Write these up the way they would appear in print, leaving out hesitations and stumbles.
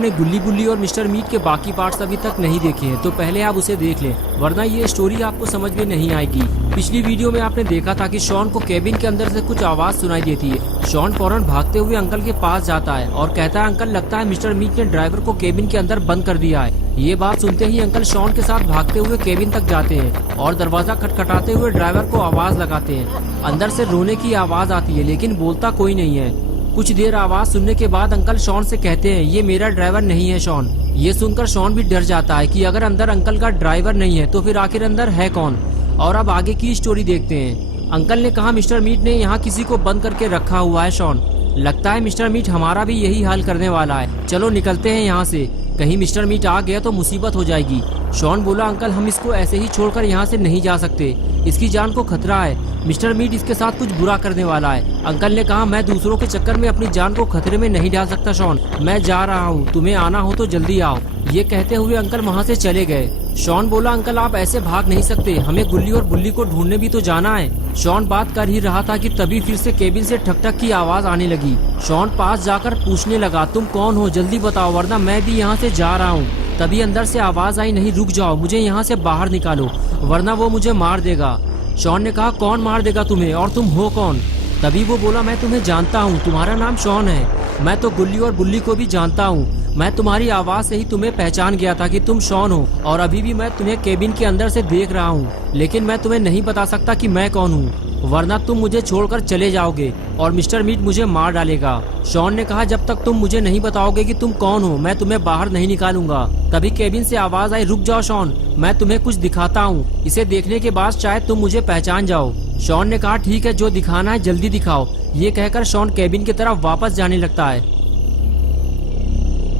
ने गुल्ली बुल्ली और मिस्टर मीट के बाकी पार्ट्स अभी तक नहीं देखे हैं तो पहले आप उसे देख लें, वरना ये स्टोरी आपको समझ में नहीं आएगी। पिछली वीडियो में आपने देखा था कि शॉन को केबिन के अंदर से कुछ आवाज सुनाई देती है। शॉन फौरन भागते हुए अंकल के पास जाता है और कहता है, अंकल लगता है मिस्टर मीट ने ड्राइवर को केबिन के अंदर बंद कर दिया है। ये बात सुनते ही अंकल शॉन के साथ भागते हुए केबिन तक जाते हैं और दरवाजा खटखटाते हुए ड्राइवर को आवाज लगाते हैं। अंदर से रोने की आवाज आती है लेकिन बोलता कोई नहीं है। कुछ देर आवाज सुनने के बाद अंकल शॉन से कहते हैं, ये मेरा ड्राइवर नहीं है शॉन। ये सुनकर शॉन भी डर जाता है कि अगर अंदर अंकल का ड्राइवर नहीं है तो फिर आखिर अंदर है कौन। और अब आगे की स्टोरी देखते हैं। अंकल ने कहा मिस्टर मीट ने यहाँ किसी को बंद करके रखा हुआ है शॉन। लगता है मिस्टर मीट हमारा भी यही हाल करने वाला है। चलो निकलते हैं यहाँ से, कहीं मिस्टर मीट आ गया तो मुसीबत हो जाएगी। शॉन बोला, अंकल हम इसको ऐसे ही छोड़कर यहाँ से नहीं जा सकते, इसकी जान को खतरा है। मिस्टर मीट इसके साथ कुछ बुरा करने वाला है। अंकल ने कहा, मैं दूसरों के चक्कर में अपनी जान को खतरे में नहीं डाल सकता शॉन, मैं जा रहा हूँ, तुम्हें आना हो तो जल्दी आओ। ये कहते हुए अंकल वहाँ से चले गए। शॉन बोला, अंकल आप ऐसे भाग नहीं सकते, हमें गुल्ली और बुल्ली को ढूंढने भी तो जाना है। शॉन बात कर ही रहा था कि तभी फिर से केबिन से ठक ठक की आवाज आने लगी। शॉन पास जाकर पूछने लगा, तुम कौन हो, जल्दी बताओ वरना मैं भी यहाँ से जा रहा हूँ। तभी अंदर से आवाज आई, नहीं रुक जाओ, मुझे यहाँ से बाहर निकालो वरना वो मुझे मार देगा। शॉन ने कहा, कौन मार देगा तुम्हें और तुम हो कौन? तभी वो बोला, मैं तुम्हें जानता हूँ, तुम्हारा नाम शॉन है। मैं तो गुल्ली और बुल्ली को भी जानता हूँ। मैं तुम्हारी आवाज से ही तुम्हें पहचान गया था कि तुम शॉन हो और अभी भी मैं तुम्हें केबिन के अंदर से देख रहा हूँ, लेकिन मैं तुम्हें नहीं बता सकता कि मैं कौन हूँ वरना तुम मुझे छोड़कर चले जाओगे और मिस्टर मीट मुझे मार डालेगा। शॉन ने कहा, जब तक तुम मुझे नहीं बताओगे कि तुम कौन हो मैं तुम्हें बाहर नहीं निकालूंगा। तभी केबिन से आवाज आई, रुक जाओ शॉन, मैं तुम्हें कुछ दिखाता हूँ, इसे देखने के बाद शायद तुम मुझे पहचान जाओ। शॉन ने कहा, ठीक है, जो दिखाना है जल्दी दिखाओ। ये कहकर शॉन केबिन की तरफ वापस जाने लगता है।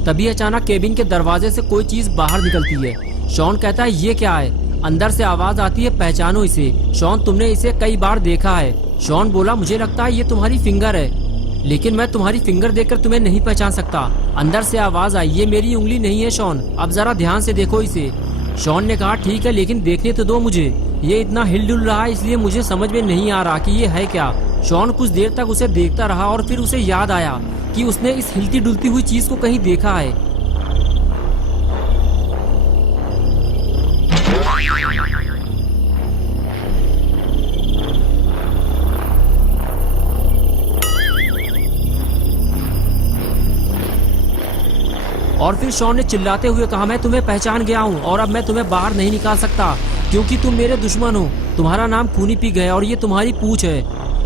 तभी अचानक केबिन के दरवाजे से कोई चीज बाहर निकलती है। शॉन कहता है, ये क्या है? अंदर से आवाज आती है, पहचानो इसे। शॉन, तुमने इसे कई बार देखा है। शॉन बोला, मुझे लगता है ये तुम्हारी फिंगर है, लेकिन मैं तुम्हारी फिंगर देखकर तुम्हें नहीं पहचान सकता। अंदर से आवाज आई, ये मेरी उंगली नहीं है शॉन, अब जरा ध्यान से देखो इसे। शॉन ने कहा, ठीक है, लेकिन देखने तो दो मुझे, ये इतना हिलडुल रहा है इसलिए मुझे समझ में नहीं आ रहा कि ये है क्या। शॉन कुछ देर तक उसे देखता रहा और फिर उसे याद आया कि उसने इस हिलती डुलती हुई चीज को कहीं देखा है। और फिर शॉन ने चिल्लाते हुए कहा, मैं तुम्हें पहचान गया हूँ और अब मैं तुम्हें बाहर नहीं निकाल सकता क्योंकि तुम मेरे दुश्मन हो। तुम्हारा नाम खूनी पिग है और ये तुम्हारी पूंछ है।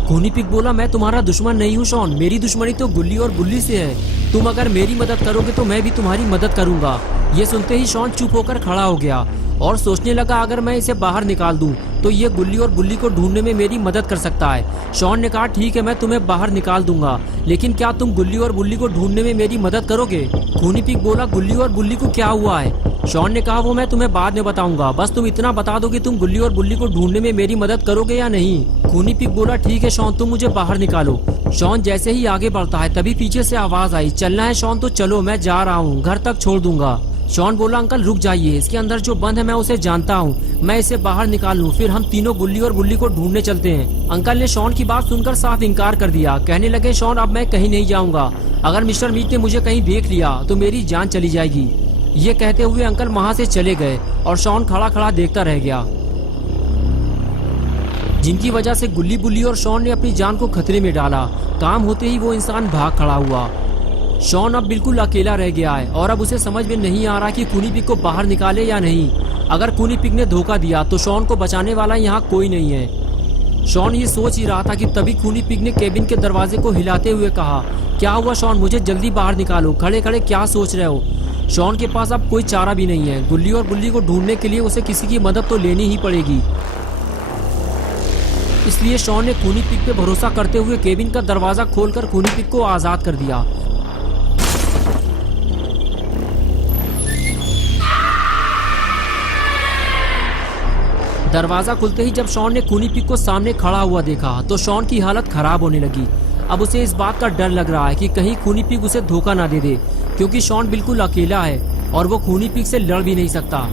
खूनी पिग बोला, मैं तुम्हारा दुश्मन नहीं हूँ शॉन, मेरी दुश्मनी तो गुल्ली और बुल्ली से है। तुम अगर मेरी मदद करोगे तो मैं भी तुम्हारी मदद करूंगा। ये सुनते ही शॉन चुप होकर खड़ा हो गया और सोचने लगा, अगर मैं इसे बाहर निकाल दूं तो ये गुल्ली और बुल्ली को ढूंढने में मेरी मदद कर सकता है। शॉन ने कहा, ठीक है, मैं तुम्हें बाहर निकाल दूंगा, लेकिन क्या तुम गुल्ली और बुल्ली को ढूंढने में मेरी मदद करोगे? खूनी पिग बोला, गुल्ली और बुल्ली को क्या हुआ है? शॉन ने कहा, वो मैं तुम्हें बाद में बताऊंगा, बस तुम इतना बता दो कि तुम गुल्ली और बुल्ली को ढूंढने में मेरी मदद करोगे या नहीं। खूनी पिग बोला, ठीक है शॉन, तुम मुझे बाहर निकालो। शॉन जैसे ही आगे बढ़ता है तभी पीछे से आवाज आई, चलना है शॉन तो चलो, मैं जा रहा हूँ, घर तक छोड़ दूंगा। शॉन बोला, अंकल रुक जाइए, इसके अंदर जो बंद है मैं उसे जानता हूँ, मैं इसे बाहर निकाल लूँ, फिर हम तीनों गुल्ली और बुल्ली को ढूंढने चलते हैं। अंकल ने शॉन की बात सुनकर साफ इनकार कर दिया, कहने लगे, शॉन अब मैं कहीं नहीं जाऊंगा, अगर मिस्टर मीट ने मुझे कहीं देख लिया तो मेरी जान चली जाएगी। ये कहते हुए अंकल वहाँ से चले गए और शॉन खड़ा खड़ा देखता रह गया, जिनकी वजह से गुल्ली बुल्ली और शॉन ने अपनी जान को खतरे में डाला। काम होते ही वो इंसान भाग खड़ा हुआ। शॉन अब बिल्कुल अकेला रह गया है और अब उसे समझ में नहीं आ रहा कि खूनी पिग को बाहर निकाले या नहीं। अगर खूनी पिग ने धोखा दिया तो शॉन को बचाने वाला यहाँ कोई नहीं है। शॉन ये सोच ही रहा था कि तभी खूनी पिग ने केबिन के दरवाजे को हिलाते हुए कहा, क्या हुआ शॉन, मुझे जल्दी बाहर निकालो, खड़े खड़े क्या सोच रहे हो? शॉन के पास अब कोई चारा भी नहीं है, गुल्ली और बुल्ली को ढूंढने के लिए उसे किसी की मदद तो लेनी ही पड़ेगी। इसलिए शॉन ने खूनी पिग पे भरोसा करते हुए केबिन का दरवाजा खोलकर खूनी पिग को आजाद कर दिया। दरवाजा खुलते ही जब शॉन ने खूनी पिग को सामने खड़ा हुआ देखा तो शॉन की हालत खराब होने लगी। अब उसे इस बात का डर लग रहा है कि कहीं खूनी पिग उसे धोखा ना दे दे, क्योंकि शॉन बिल्कुल अकेला है और वो खूनी पिग से लड़ भी नहीं सकता।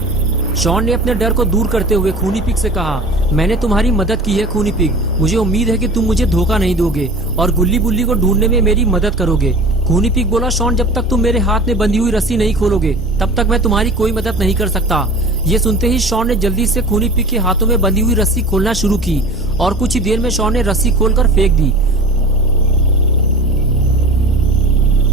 शॉन ने अपने डर को दूर करते हुए खूनी पिग से कहा, मैंने तुम्हारी मदद की है खूनी पिग, मुझे उम्मीद है कि तुम मुझे धोखा नहीं दोगे और गुल्ली बुल्ली को ढूंढने में मेरी मदद करोगे। खूनी पिग बोला, शॉन जब तक तुम मेरे हाथ में बंधी हुई रस्सी नहीं खोलोगे तब तक मैं तुम्हारी कोई मदद नहीं कर सकता। ये सुनते ही शॉन ने जल्दी से खूनी पिग के हाथों में बंधी हुई रस्सी खोलना शुरू की और कुछ ही देर में शॉन ने रस्सी खोलकर फेंक दी।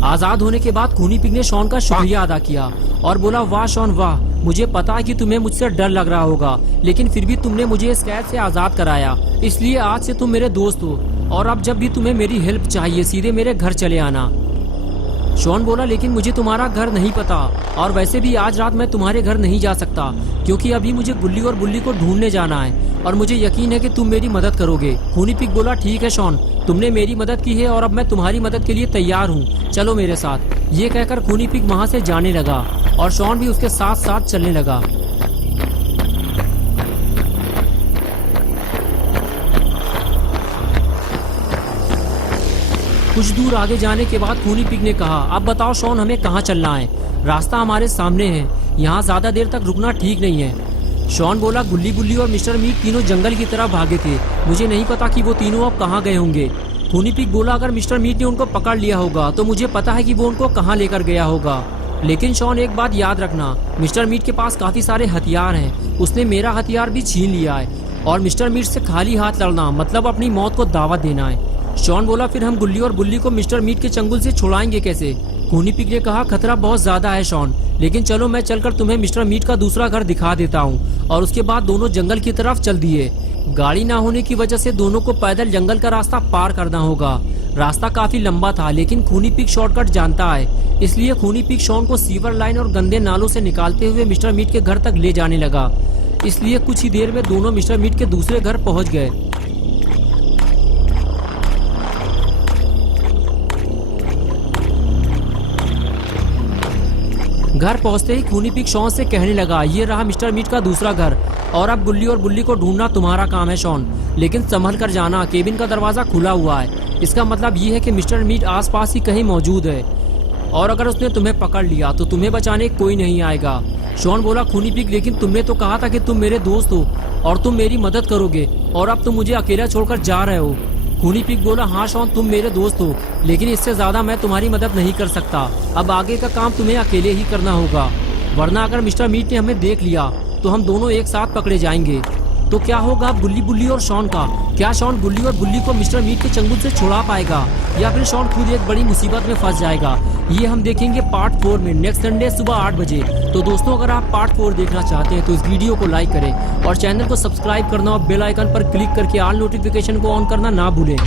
आजाद होने के बाद खूनी पिग ने शॉन का शुक्रिया अदा किया और बोला, वाह शॉन वाह, मुझे पता है कि तुम्हें मुझसे डर लग रहा होगा, लेकिन फिर भी तुमने मुझे इस कैद से आजाद कराया, इसलिए आज से तुम मेरे दोस्त हो और अब जब भी तुम्हें मेरी हेल्प चाहिए सीधे मेरे घर चले आना। शॉन बोला, लेकिन मुझे तुम्हारा घर नहीं पता और वैसे भी आज रात मैं तुम्हारे घर नहीं जा सकता क्योंकि अभी मुझे गुल्ली और बुल्ली को ढूंढने जाना है और मुझे यकीन है कि तुम मेरी मदद करोगे। खूनी पिग बोला, ठीक है शॉन, तुमने मेरी मदद की है और अब मैं तुम्हारी मदद के लिए तैयार हूँ, चलो मेरे साथ। ये कहकर खूनी पिग वहाँ से जाने लगा और शॉन भी उसके साथ साथ चलने लगा। कुछ दूर आगे जाने के बाद खूनी पिग ने कहा, अब बताओ शॉन, हमें कहाँ चलना है? रास्ता हमारे सामने है, यहाँ ज्यादा देर तक रुकना ठीक नहीं है। शॉन बोला, गुल्ली बुल्ली और मिस्टर मीट तीनों जंगल की तरफ भागे थे, मुझे नहीं पता कि वो तीनों अब कहाँ गए होंगे। खूनी पिग बोला, अगर मिस्टर मीट ने उनको पकड़ लिया होगा तो मुझे पता है कि वो उनको कहाँ लेकर गया होगा, लेकिन शॉन एक बात याद रखना, मिस्टर मीट के पास काफी सारे हथियार हैं, उसने मेरा हथियार भी छीन लिया है और मिस्टर मीट से खाली हाथ लड़ना मतलब अपनी मौत को दावत देना है। शॉन बोला, फिर हम गुल्ली और बुल्ली को मिस्टर मीट के चंगुल से छुड़ाएंगे कैसे? खूनी पिग ने कहा, खतरा बहुत ज्यादा है शॉन, लेकिन चलो मैं चलकर तुम्हें मिस्टर मीट का दूसरा घर दिखा देता हूँ। और उसके बाद दोनों जंगल की तरफ चल दिए। गाड़ी ना होने की वजह से दोनों को पैदल जंगल का रास्ता पार करना होगा। रास्ता काफी लंबा था लेकिन खूनी पिग शॉर्टकट जानता है, इसलिए खूनी पिग शॉन को सीवर लाइन और गंदे नालों से निकालते हुए मिस्टर मीट के घर तक ले जाने लगा। इसलिए कुछ ही देर में दोनों मिस्टर मीट के दूसरे घर पहुंच गए। घर पहुंचते ही खूनी पिग शॉन से कहने लगा, ये रहा मिस्टर मीट का दूसरा घर और अब गुल्ली और बुल्ली को ढूंढना तुम्हारा काम है शॉन, लेकिन संभल कर जाना, केबिन का दरवाजा खुला हुआ है। इसका मतलब ये है कि मिस्टर मीट आसपास ही कहीं मौजूद है और अगर उसने तुम्हें पकड़ लिया तो तुम्हें बचाने कोई नहीं आएगा। शॉन बोला, खूनी पिग, लेकिन तुमने तो कहा था कि तुम मेरे दोस्त हो और तुम मेरी मदद करोगे और अब तुम मुझे अकेला छोड़कर जा रहे हो। खूनी पिग बोला, हाँ शॉन, तुम मेरे दोस्त हो, लेकिन इससे ज्यादा मैं तुम्हारी मदद नहीं कर सकता। अब आगे का काम तुम्हें अकेले ही करना होगा, वरना अगर मिस्टर मीट ने हमें देख लिया तो हम दोनों एक साथ पकड़े जाएंगे। तो क्या होगा गुल्ली बुल्ली और शॉन का? क्या शॉन गुल्ली और बुल्ली को मिस्टर मीट के चंगुल से छुड़ा पाएगा या फिर शॉन खुद एक बड़ी मुसीबत में फंस जाएगा? ये हम देखेंगे पार्ट 4 में नेक्स्ट संडे सुबह 8 बजे। तो दोस्तों, अगर आप पार्ट 4 देखना चाहते हैं तो इस वीडियो को लाइक करें और चैनल को सब्सक्राइब करना और बेल आइकन पर क्लिक करके ऑल नोटिफिकेशन को ऑन करना ना भूलें।